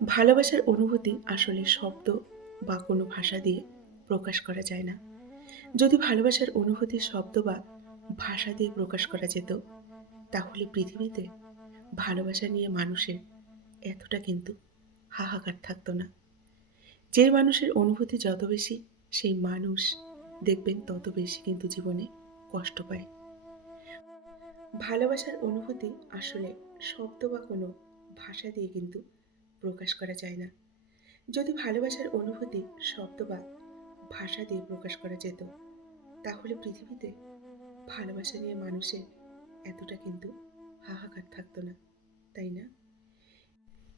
ভালোবাসার অনুভূতি আসলে শব্দ বা কোনো ভাষা দিয়ে প্রকাশ করা যায় না। যদি ভালোবাসার অনুভূতি শব্দ বা ভাষা দিয়ে প্রকাশ করা যেত, তাহলে পৃথিবীতে ভালোবাসা নিয়ে মানুষের এতটা কিন্তু হাহাকার থাকতো না। যে মানুষের অনুভূতি যত বেশি, সেই মানুষ দেখবেন তত বেশি কিন্তু জীবনে কষ্ট পায়। ভালোবাসার অনুভূতি আসলে শব্দ বা কোনো ভাষা দিয়ে কিন্তু প্রকাশ করা যায় না। যদি ভালোবাসার অনুভূতি শব্দ বা ভাষা দিয়ে প্রকাশ করা যেত, তাহলে পৃথিবীতে ভালোবাসা নিয়ে মানুষের এতটা কিন্তু হাহাকার থাকতো না, তাই না?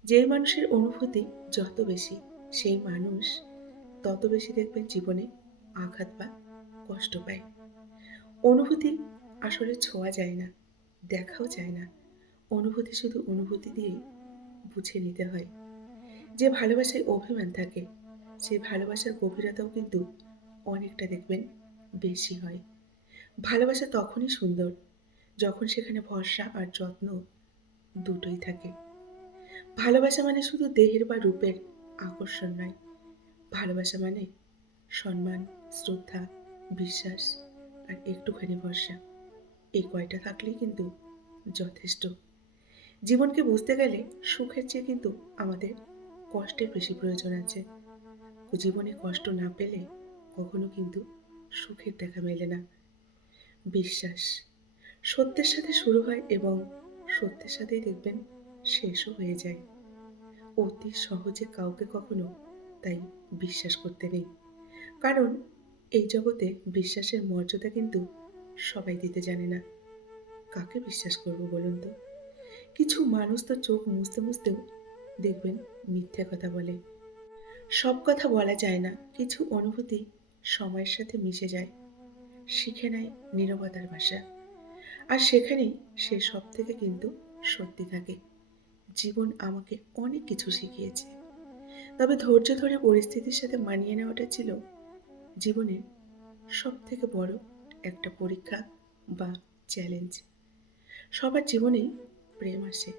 যে মানুষের অনুভূতি যত বেশি, সেই মানুষ তত বেশি দেখবেন জীবনে আঘাত বা কষ্ট পায়। অনুভূতি আসলে ছোঁয়া যায় না, দেখাও যায় না। অনুভূতি শুধু অনুভূতি দিয়েই বুঝে নিতে হয়। যে ভালোবাসায় অভিমান থাকে, সেই ভালোবাসার গভীরতাও কিন্তু অনেকটা দেখবেন বেশি হয়। ভালোবাসা তখনই সুন্দর, যখন সেখানে ভরসা আর যত্ন দুটোই থাকে। ভালোবাসা মানে শুধু দেহের বা রূপের আকর্ষণ নয়। ভালোবাসা মানে সম্মান, শ্রদ্ধা, বিশ্বাস আর একটুখানি ভরসা। এই কয়টা থাকলেই কিন্তু যথেষ্ট। জীবনকে বুঝতে গেলে সুখের চেয়ে কিন্তু আমাদের কষ্টের বেশি প্রয়োজন আছে। জীবনে কষ্ট না পেলে কখনো কিন্তু সুখের দেখা মেলে না। বিশ্বাস সত্যের সাথে শুরু হয় এবং সত্যের সাথেই দেখবেন শেষও হয়ে যায়। অতি সহজে কাউকে কখনো তাই বিশ্বাস করতে নেই। কারণ এই জগতে বিশ্বাসের মর্যাদা কিন্তু সবাই দিতে জানে না। কাকে বিশ্বাস করব বলুন তো? কিছু মানুষ তো চোখ মুছতে মুছতেও দেখবেন মিথ্যে কথা বলে। সব কথা বলা যায় না, কিছু অনুভূতি সময়ের সাথে মিশে যায়, শিখে নেয় নীরবতার ভাষা। আর সেখানেই সে সব থেকে কিন্তু সত্যি থাকে। জীবন আমাকে অনেক কিছু শিখিয়েছে, তবে ধৈর্য ধরে পরিস্থিতির সাথে মানিয়ে নেওয়াটা ছিল জীবনের সব থেকে বড় একটা পরীক্ষা বা চ্যালেঞ্জ। সবার জীবনেই প্রেম আসে,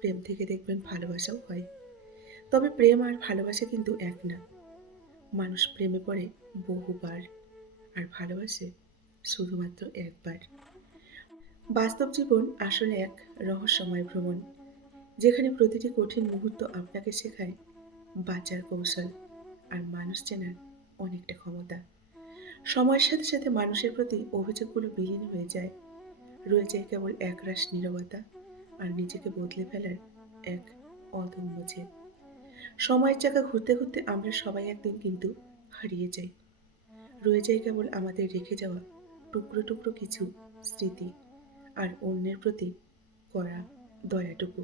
প্রেম থেকে দেখবেন ভালোবাসাও হয়। তবে প্রেম আর ভালোবাসা কিন্তু এক না। মানুষ প্রেমে পড়ে বহুবার আর ভালোবাসে শুধুমাত্র একবার। বাস্তব জীবন আসলে এক রহস্যময় ভ্রমণ, যেখানে প্রতিটি কঠিন মুহূর্ত আপনাকে শেখায় বাঁচার কৌশল আর মানুষ চেনার অনেকটা ক্ষমতা। সময়ের সাথে সাথে মানুষের প্রতি অভিযোগগুলো বিলীন হয়ে যায়, রয়ে যায় কেবল একরাশ নীরবতা আর নিজেকে বদলে ফেলার এক অদম্য জেদ। সময়ের চাকা ঘুরতে ঘুরতে আমরা সবাই একদিন কিন্তু হারিয়ে যাই। রয়ে যায় কেবল আমাদের রেখে যাওয়া টুকরো টুকরো কিছু স্মৃতি আর অন্যের প্রতি করা দয়াটুকু।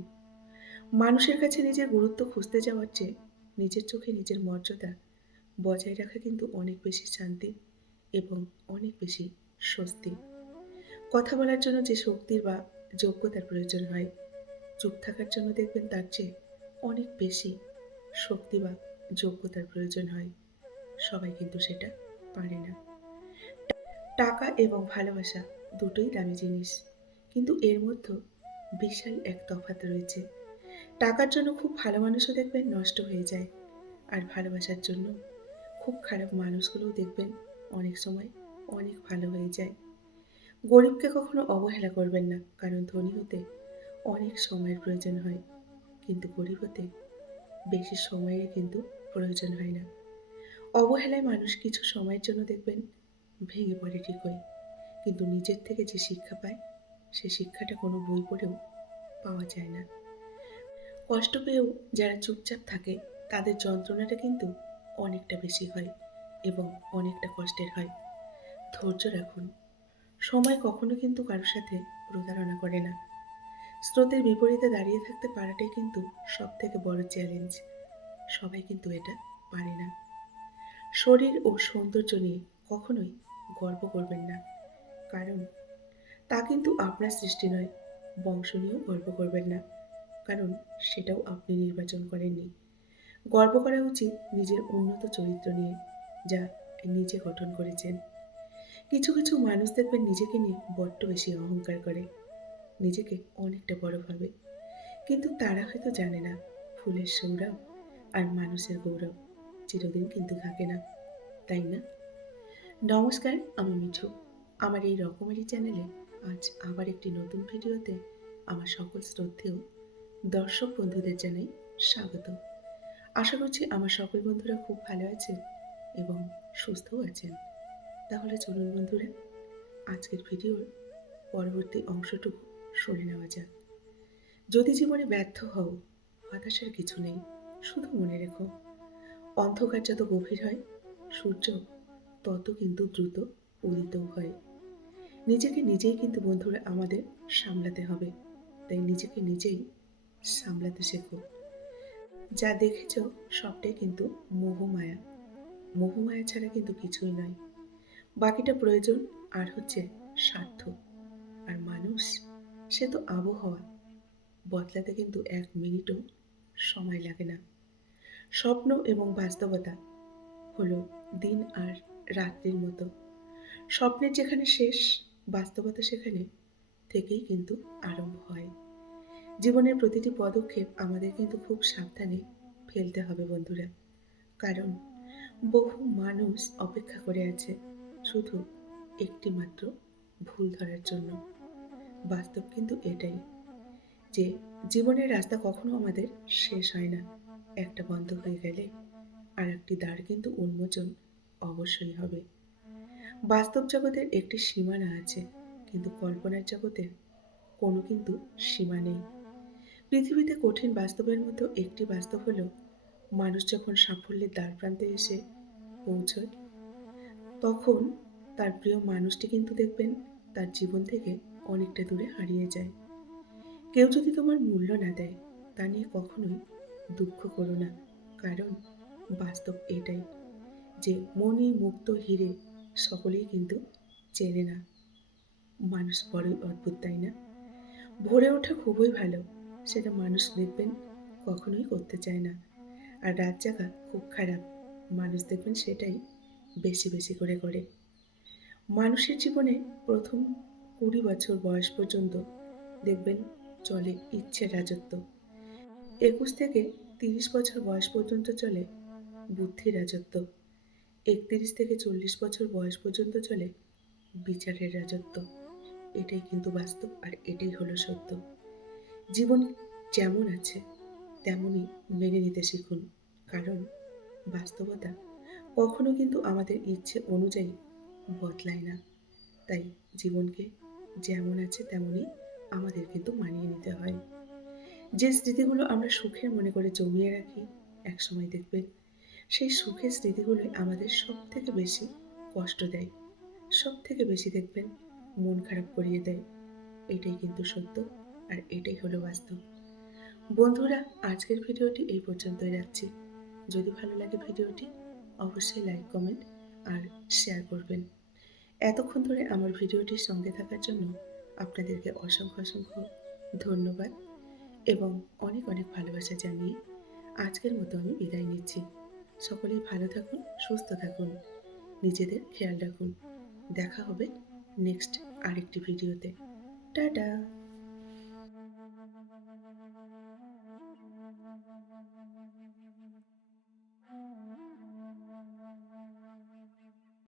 মানুষের কাছে নিজের গুরুত্ব খুঁজতে যাওয়ার চেয়ে নিজের চোখে নিজের মর্যাদা বজায় রাখা কিন্তু অনেক বেশি শান্তি এবং অনেক বেশি স্বস্তি। কথা বলার জন্য যে শক্তির বা যোগ্যতার প্রয়োজন হয়, চুপ থাকার জন্য দেখবেন তার চেয়ে অনেক বেশি শক্তি বা যোগ্যতার প্রয়োজন হয়। সবাই কিন্তু সেটা পারে না। টাকা এবং ভালোবাসা দুটোই দামি জিনিস, কিন্তু এর মধ্যে বিশাল এক তফাৎ রয়েছে। টাকার জন্য খুব ভালো মানুষও দেখবেন নষ্ট হয়ে যায়, আর ভালোবাসার জন্য খুব খারাপ মানুষগুলোও দেখবেন অনেক সময় অনেক ভালো হয়ে যায়। গরিবকে কখনো অবহেলা করবেন না, কারণ ধনী হতে অনেক সময়ের প্রয়োজন হয়, কিন্তু গরিব হতে বেশি সময়ের কিন্তু প্রয়োজন হয় না। অবহেলায় মানুষ কিছু সময়ের জন্য দেখবেন ভেঙে পড়ে ঠিকই, কিন্তু নিজের থেকে যে শিক্ষা পায়, সে শিক্ষাটা কোনো বই পড়েও পাওয়া যায় না। কষ্ট পেয়েও যারা চুপচাপ থাকে, তাদের যন্ত্রণাটা কিন্তু অনেকটা বেশি হয় এবং অনেকটা কষ্টের হয়। ধৈর্য রাখুন। সময় কখনো কিন্তু কারোর সাথে প্রতারণা করে না। স্রোতের বিপরীতে দাঁড়িয়ে থাকতে পারাটাই কিন্তু সব থেকে বড় চ্যালেঞ্জ। সবাই কিন্তু এটা পারে না। শরীর ও সৌন্দর্য নিয়ে কখনোই গর্ব করবেন না, কারণ তা কিন্তু আপনার সৃষ্টি নয়। বংশ নিয়েও গর্ব করবেন না, কারণ সেটাও আপনি নির্বাচন করেননি। গর্ব করা উচিত নিজের উন্নত চরিত্র নিয়ে, যা নিজে গঠন করেছেন। কিছু কিছু মানুষ দেখবেন নিজেকে নিয়ে বড্ড বেশি অহংকার করে, নিজেকে অনেকটা বড় ভাবে, কিন্তু তারা হয়তো জানে না ফুলের সৌরভ আর মানুষের গৌরব চিরদিন কিন্তু থাকে না, তাই না? নমস্কার, আমি মিঠু। আমার এই রকমারি চ্যানেলে আজ আবার একটি নতুন ভিডিওতে আমার সকল শ্রদ্ধেয় দর্শক বন্ধুদের জানাই স্বাগত। আশা করছি আমার সকল বন্ধুরা খুব ভালো আছেন এবং সুস্থও আছেন। তাহলে চলুন বন্ধুরা, আজকের ভিডিওর পরবর্তী অংশটুকু শুনে নেওয়া যাক। যদি জীবনে ব্যর্থ হও, হতাশার কিছু নেই। শুধু মনে রেখো, অন্ধকার যত গভীর হয়, সূর্য তত কিন্তু দ্রুত উদিতও হয়। নিজেকে নিজেই কিন্তু বন্ধুরা আমাদের সামলাতে হবে। তাই নিজেকে নিজেই সামলাতে শেখো। যা দেখেছ সবটাই কিন্তু মোহমায়া। মোহমায়া ছাড়া কিন্তু কিছুই নয়। বাকিটা প্রয়োজন আর হচ্ছে স্বার্থ। আর মানুষ, সে তো আবহাওয়া, বদলাতে কিন্তু ১ মিনিটও সময় লাগে না। স্বপ্ন এবং বাস্তবতা হলো দিন আর রাত্রির মতো। স্বপ্নের যেখানে শেষ, বাস্তবতা সেখানে থেকেই কিন্তু আরম্ভ হয়। জীবনের প্রতিটি পদক্ষেপ আমাদের কিন্তু খুব সাবধানে ফেলতে হবে বন্ধুরা। কারণ বহু মানুষ অপেক্ষা করে আছে শুধু একটি মাত্র ভুল ধরার জন্য। বাস্তব কিন্তু এটাই যে জীবনের রাস্তা কখনো আমাদের শেষ হয় না। একটা বন্ধ হয়ে গেলে আর একটি দ্বার কিন্তু উন্মোচন অবশ্যই হবে। বাস্তব জগতের একটি সীমানা আছে, কিন্তু কল্পনার জগতের কোনো কিন্তু সীমা নেই। পৃথিবীতে কঠিন বাস্তবের মতো একটি বাস্তব হলো, মানুষ যখন সাফল্যের দ্বারপ্রান্তে এসে পৌঁছয়, তখন তার প্রিয় মানুষটি কিন্তু দেখবেন তার জীবন থেকে অনেকটা দূরে হারিয়ে যায়। কেউ যদি তোমার মূল্য না দেয়, তা নিয়ে কখনোই দুঃখ করো না। কারণ বাস্তব এটাই যে মণি মুক্ত হীরে সকলেই কিন্তু চেনে না। মানুষ বড়ই অদ্ভুত, তাই না? ভোরে ওঠা খুবই ভালো, সেটা মানুষ দেখবেন কখনোই করতে চায় না। আর রাত জাগা খুব খারাপ, মানুষ দেখবেন সেটাই বেশি বেশি করে করে। মানুষের জীবনে প্রথম ২০ বছর বয়স পর্যন্ত দেখবেন চলে ইচ্ছের রাজত্ব। ২১ থেকে ৩০ বছর বয়স পর্যন্ত চলে বুদ্ধির রাজত্ব। ৩১ থেকে ৪০ বছর বয়স পর্যন্ত চলে বিচারের রাজত্ব। এটাই কিন্তু বাস্তব আর এটাই হলো সত্য। জীবন যেমন আছে তেমনই মেনে নিতে শিখুন। কারণ বাস্তবতা কখনো কিন্তু আমাদের ইচ্ছে অনুযায়ী বদলায় না। তাই জীবনকে যেমন আছে তেমনই আমাদের কিন্তু মানিয়ে নিতে হয়। যে স্মৃতিগুলো আমরা সুখের মনে করে জমিয়ে রাখি, একসময় দেখবেন সেই সুখের স্মৃতিগুলোই আমাদের সবথেকে বেশি কষ্ট দেয়। সবথেকে বেশি দেখবেন মন খারাপ করিয়ে দেয়। এটাই কিন্তু সত্য আর এটাই হলো বাস্তব। বন্ধুরা, আজকের ভিডিওটি এই পর্যন্তই রাখছি। যদি ভালো লাগে ভিডিওটি, অবশ্যই লাইক, কমেন্ট আর শেয়ার করবেন। এতক্ষণ ধরে আমার ভিডিওটির সঙ্গে থাকার জন্য আপনাদেরকে অসংখ্য অসংখ্য ধন্যবাদ এবং অনেক অনেক ভালোবাসা জানিয়ে আজকের মতো আমি বিদায় নিচ্ছি। সকলেই ভালো থাকুন, সুস্থ থাকুন, নিজেদের খেয়াল রাখুন। দেখা হবে নেক্সট আরেকটি ভিডিওতে। টাটা।